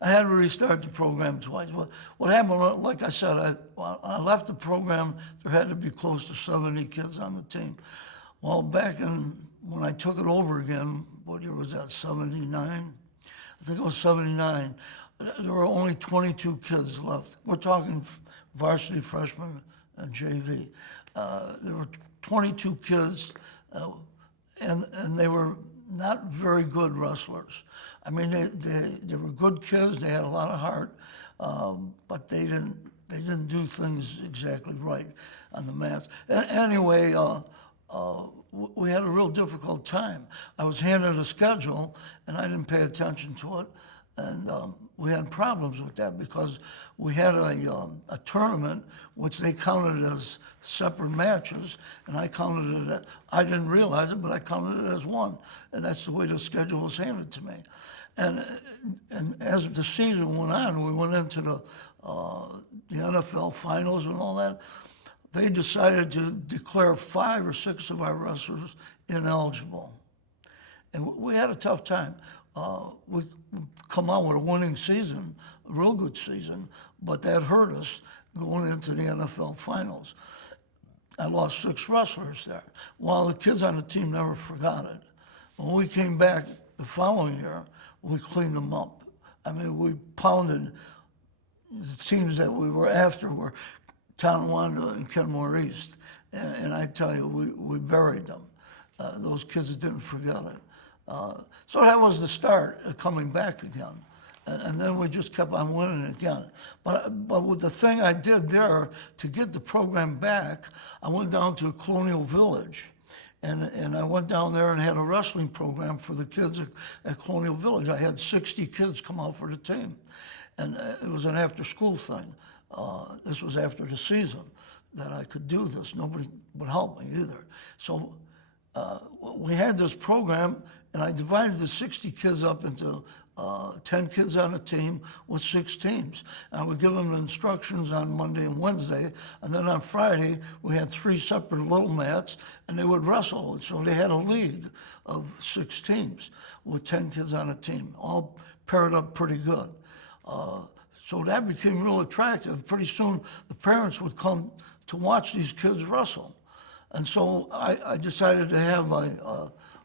I had to restart the program twice. What happened, like I said, when I left the program, there had to be close to 70 kids on the team. Well, when I took it over again, what year was that, 79? I think it was 79. There were only 22 kids left. We're talking varsity freshmen and JV. There were 22 kids, and they were not very good wrestlers. I mean, they were good kids. They had a lot of heart, but they didn't do things exactly right on the mats. Anyway, we had a real difficult time. I was handed a schedule, and I didn't pay attention to it, and we had problems with that because we had a tournament which they counted as separate matches, and I counted it. I didn't realize it, but I counted it as one, and that's the way the schedule was handed to me. And as the season went on, we went into the NFL finals and all that. They decided to declare 5 or 6 of our wrestlers ineligible. And we had a tough time. We come out with a winning season, a real good season, but that hurt us going into the NFL finals. I lost 6 wrestlers there. Well, the kids on the team never forgot it. When we came back the following year, we cleaned them up. I mean, we pounded the teams that we were after were Tonawanda and Kenmore East. And I tell you, we buried them. Those kids didn't forget it. So that was the start of coming back again. And then we just kept on winning again. But with the thing I did there to get the program back, I went down to Colonial Village. And I went down there and had a wrestling program for the kids at Colonial Village. I had 60 kids come out for the team. And it was an after-school thing. This was after the season that I could do this. Nobody would help me either. So we had this program, and I divided the 60 kids up into 10 kids on a team with 6 teams. I would give them instructions on Monday and Wednesday, and then on Friday we had 3 separate little mats, and they would wrestle. And so they had a league of 6 teams with 10 kids on a team, all paired up pretty good. So that became real attractive. Pretty soon the parents would come to watch these kids wrestle. And so I decided to have an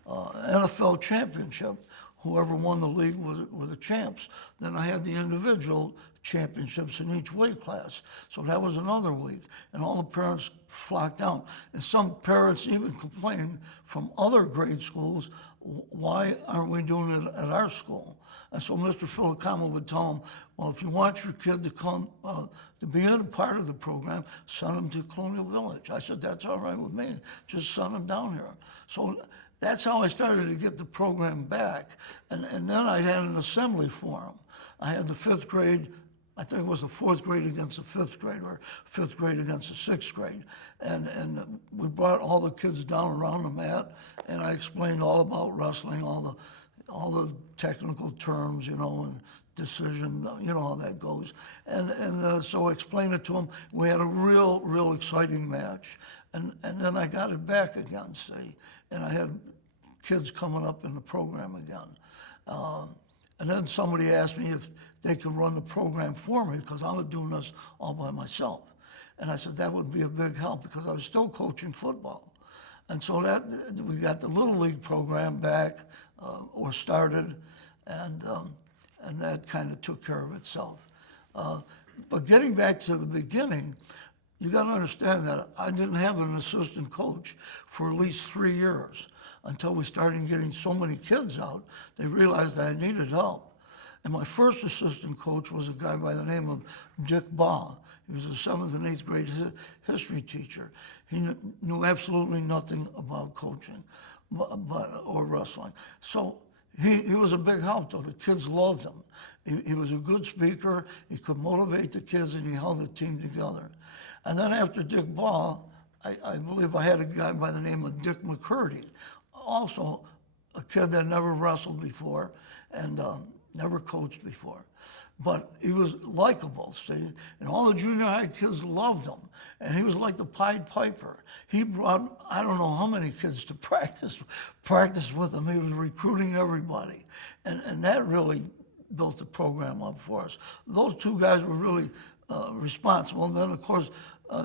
NFL championship. Whoever won the league were the champs. Then I had the individual championships in each weight class. So that was another week. And all the parents flocked out. And some parents even complained from other grade schools, why aren't we doing it at our school? And so Mr. Filicamo would tell them, well, if you want your kid to come to be in a part of the program, send them to Colonial Village. I said, that's all right with me. Just send them down here. So that's how I started to get the program back. And then I had an assembly forum. I had the 5th grade, I think it was the 4th grade against the 5th grade, or 5th grade against the 6th grade. And we brought all the kids down around the mat, and I explained all about wrestling, all the technical terms, you know, and decision, you know how that goes. And so I explained it to them. We had a real exciting match. And then I got it back again, see, and I had kids coming up in the program again. And then somebody asked me if they could run the program for me because I was doing this all by myself. And I said that would be a big help because I was still coaching football. And so that we got the Little League program back, or started, and that kind of took care of itself. But getting back to the beginning, you got to understand that I didn't have an assistant coach for at least 3 years until we started getting so many kids out. They realized that I needed help. And my first assistant coach was a guy by the name of Dick Baugh. He was a 7th and 8th grade history teacher. He knew absolutely nothing about coaching or wrestling. So he was a big help, though. The kids loved him. He was a good speaker. He could motivate the kids, and he held the team together. And then after Dick Baugh, I believe I had a guy by the name of Dick McCurdy, also a kid that never wrestled before and never coached before. But he was likable, see? And all the junior high kids loved him. And he was like the Pied Piper. He brought, I don't know how many kids to practice with him. He was recruiting everybody. And that really built the program up for us. Those two guys were really responsible. And then, of course,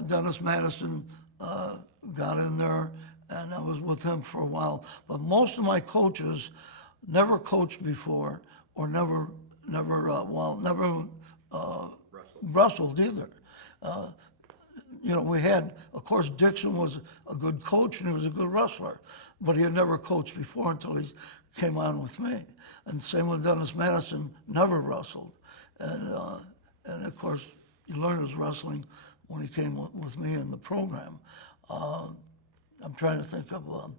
Dennis Madison got in there, and I was with him for a while. But most of my coaches never coached before, or never wrestled either. We had, of course, Dixon was a good coach and he was a good wrestler, but he had never coached before until he came on with me. And same with Dennis Madison, never wrestled. And of course, he learned his wrestling when he came with me in the program. I'm trying to think of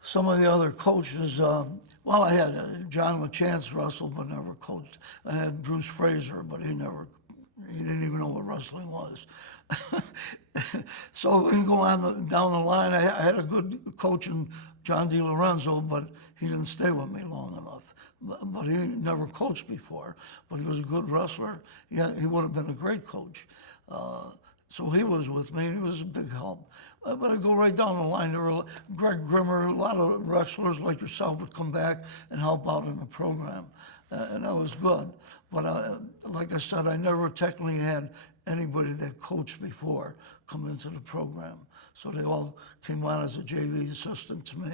some of the other coaches. I had John LaChance wrestled but never coached. I had Bruce Fraser, but he didn't even know what wrestling was. So we can go on down the line. I had a good coach in John DiLorenzo, but he didn't stay with me long enough. But he never coached before, but he was a good wrestler. He would have been a great coach. So he was with me. He was a big help. But I go right down the line. There were Greg Grimmer, a lot of wrestlers like yourself would come back and help out in the program. And that was good. But like I said, I never technically had anybody that coached before come into the program. So they all came on as a JV assistant to me.